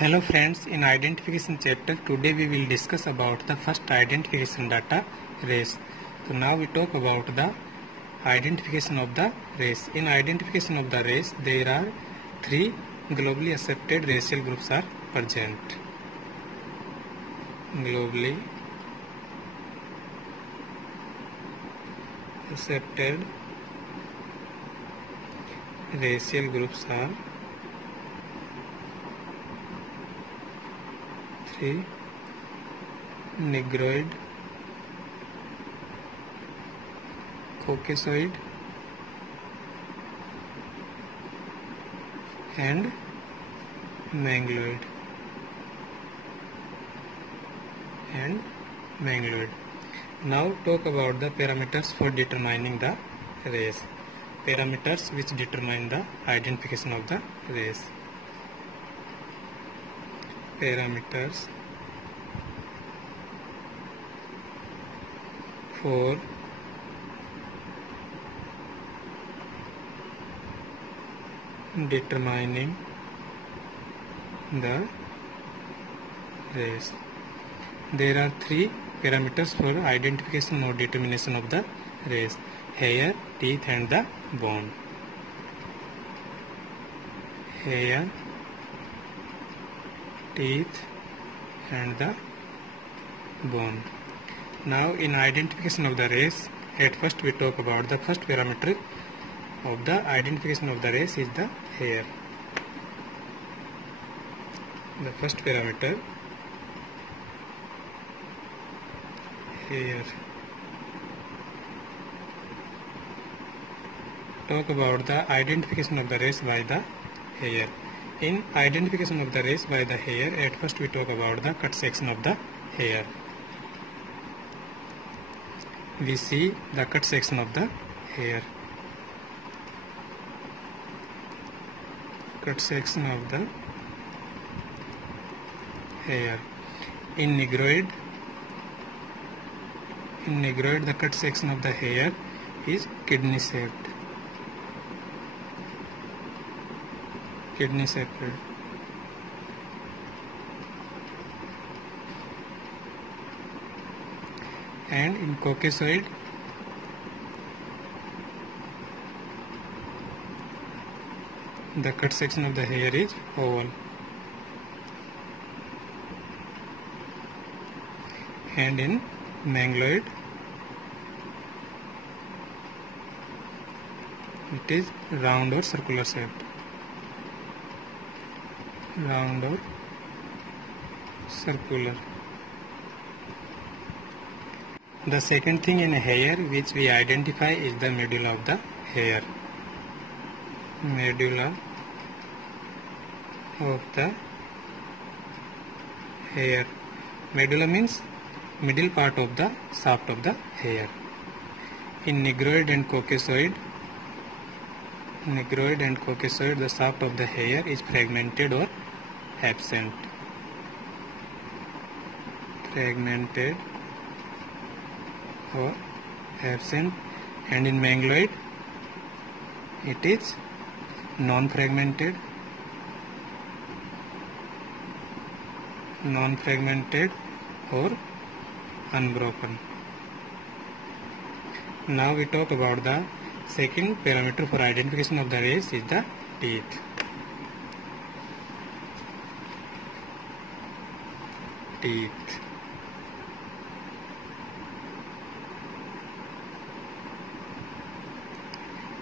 Hello friends, in identification chapter today we will discuss about the first identification data, race. So now we talk about the identification of the race. In identification of the race there are three globally accepted racial groups are present. Globally accepted racial groups are three: Negroid, Caucasoid and Mongoloid. Now talk about the parameters for determining the race. Parameters which determine the identification of the race. Parameters for determining the race. There are three parameters for identification or determination of the race: hair, teeth and the bone. Hair, teeth and the bone. Now in identification of the race, at first we talk about the first parameter of the identification of the race is the hair. The first parameter, hair. Talk about the identification of the race by the hair. In identification of the race by the hair, at first we talk about the cut section of the hair. We see the cut section of the hair. Cut section of the hair. In Negroid, the cut section of the hair is kidney shaped. And in Caucasoid, the cut section of the hair is oval. And in Mongoloid, it is round or circular shaped. Round or circular. The second thing in hair which we identify is the medulla of the hair. Medulla of the hair. Medulla means middle part of the shaft of the hair. In Negroid and Caucasoid, the shaft of the hair is fragmented or absent. Fragmented or absent. And in Mongoloid, it is non-fragmented or unbroken. Now we talk about the second parameter for identification of the race is the teeth.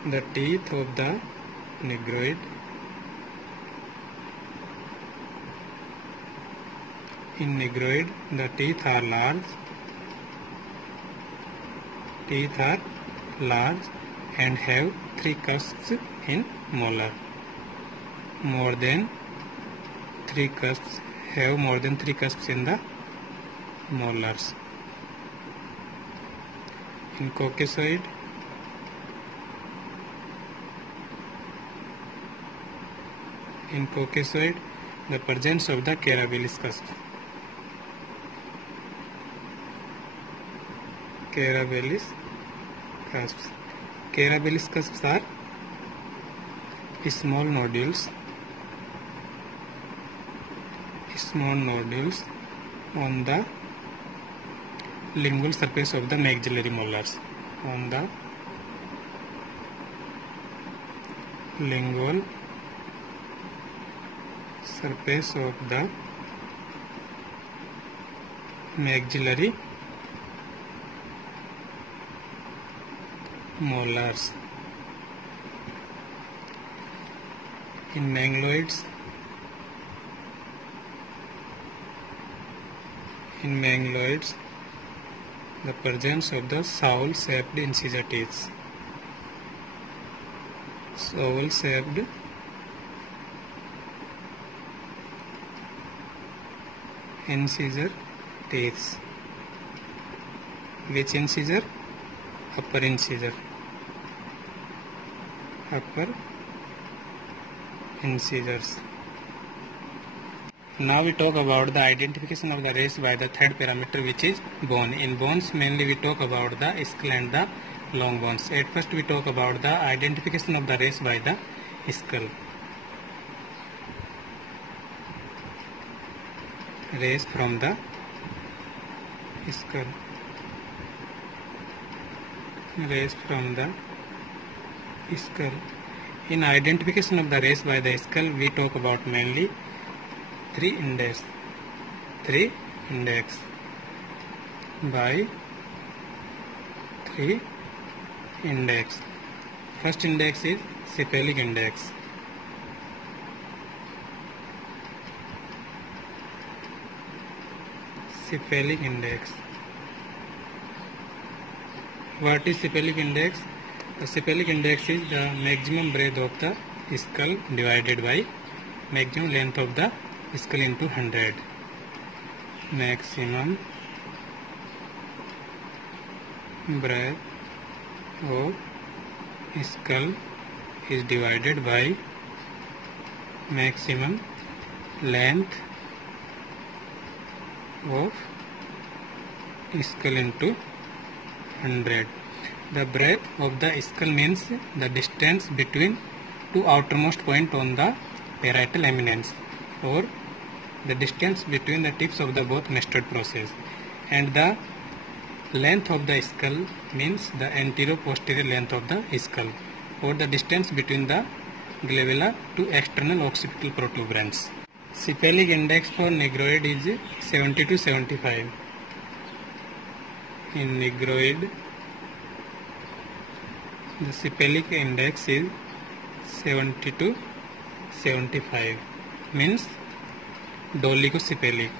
The teeth of the Negroid in Negroid, the teeth are large and have three cusps in molar. More than three cusps in the molars. In Caucasoid, the presence of the Carabellis cusp. Carabellis cusps are small nodules small nodules on the lingual surface of the maxillary molars. On the lingual surface of the maxillary molars. In mangloids, the presence of the sawl-shaped incisor teeth. Sawl-shaped incisor teeth. Which incisor? Upper incisor. Upper incisors. Now we talk about the identification of the race by the third parameter, which is bone. In bones mainly we talk about the skull and the long bones. At first we talk about the identification of the race by the skull. Race from the skull. Race from the skull. In identification of the race by the skull, we talk about mainly three index by three index. First index is cephalic index. Cephalic index. What is cephalic index? The cephalic index is the maximum breadth of the skull divided by maximum length of the skull into 100. Maximum breadth of skull is divided by maximum length of skull into 100. The breadth of the skull means the distance between two outermost points on the parietal eminence, or the distance between the tips of the both nested process. And the length of the skull means the anterior-posterior length of the skull, or the distance between the glabella to external occipital protuberance. Cephalic index for negroid is 70 to 75. In negroid, the cephalic index is 70 to 75, means dolichocephalic.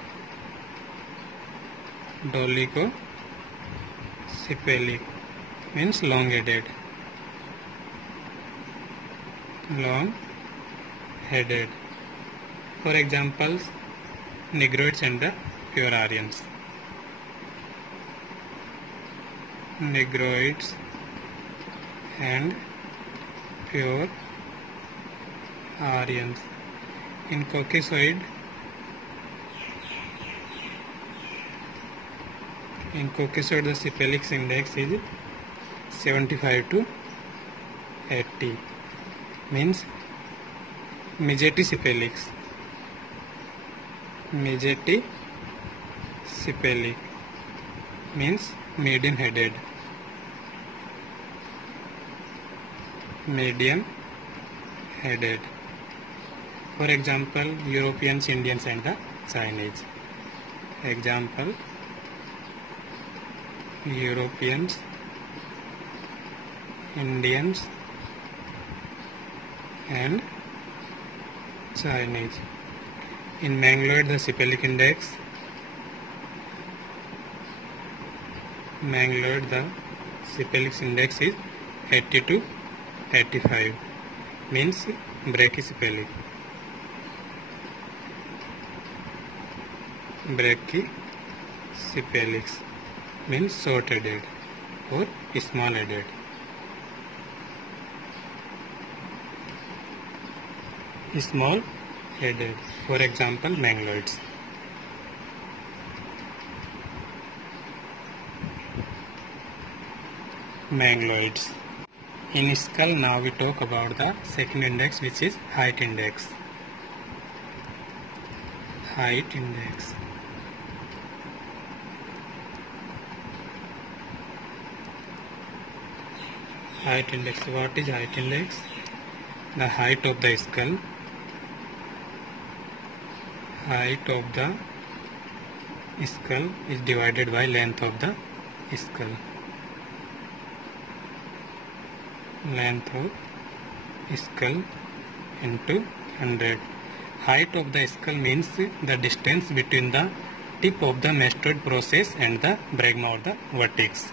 Dolichocephalic means long-headed. Long-headed. For examples, negroids and the pure Aryans. Negroids and pure Aryans. In Caucasoid, the cephalic index is 75 to 80, means megatecephalic. Megatecephalic means medium-headed. Medium-headed. For example, Europeans, Indians and the Chinese. Example, Europeans, Indians and Chinese. In Mangloid, the cephalic index. Mangloid, the cephalic index is 80 to 85, means brachycephalic. Brachycephalic means short-headed or small-headed. Small-headed. For example, Mangloids. Mangloids. In skull, now we talk about the second index, which is height index. height index. Height index. What is height index? The height of the skull. Height of the skull is divided by length of the skull. Length of skull into 100. Height of the skull means the distance between the tip of the mastoid process and the bregma or the vertex.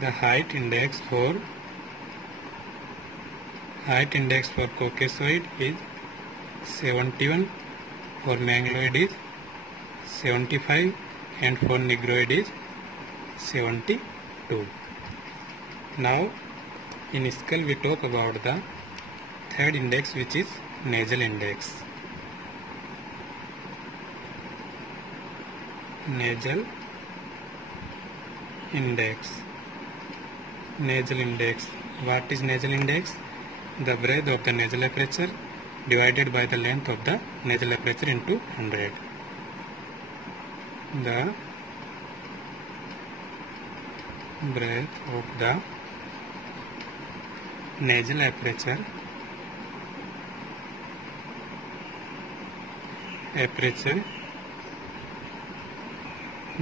The height index for caucasoid is 71, for mangaloid is 75, and for negroid is 72. Now in skull we talk about the third index, which is nasal index. Nasal index. Nasal index. What is nasal index? The breadth of the nasal aperture divided by the length of the nasal aperture into 100. The breadth of the nasal aperture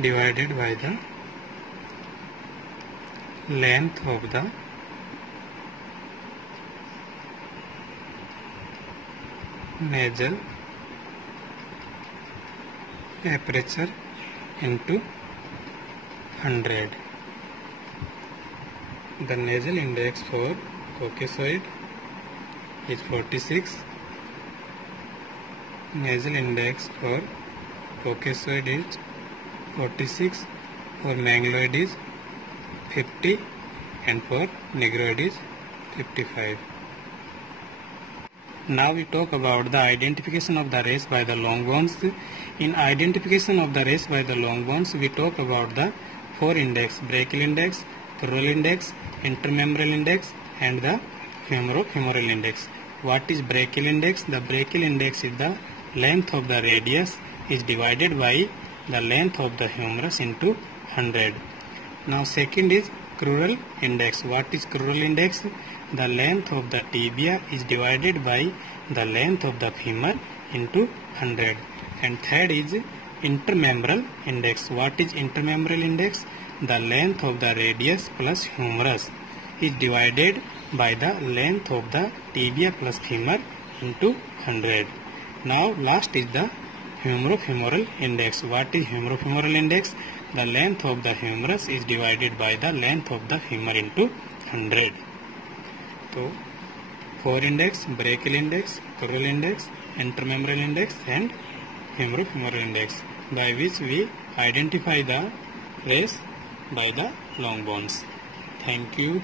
divided by the length of the nasal aperture into 100. The nasal index for caucasoid is 46. Nasal index for caucasoid is 46, for mangaloid is 50, and for negroid is 55. Now we talk about the identification of the race by the long bones. In identification of the race by the long bones, we talk about the 4 index: brachial index, crural index, intermembral index, and the femoral index. What is brachial index? The brachial index is the length of the radius is divided by the length of the humerus into 100. Now second is crural index. What is crural index? The length of the tibia is divided by the length of the femur into 100. And third is intermembral index. What is intermembral index? The length of the radius plus humerus is divided by the length of the tibia plus femur into 100. Now last is the humerofemoral index. What is humerofemoral index? The length of the humerus is divided by the length of the femur into 100. So 4 index: brachial index, crural index, intermembral index, and humerofemoral index, by which we identify the race by the long bones. Thank you.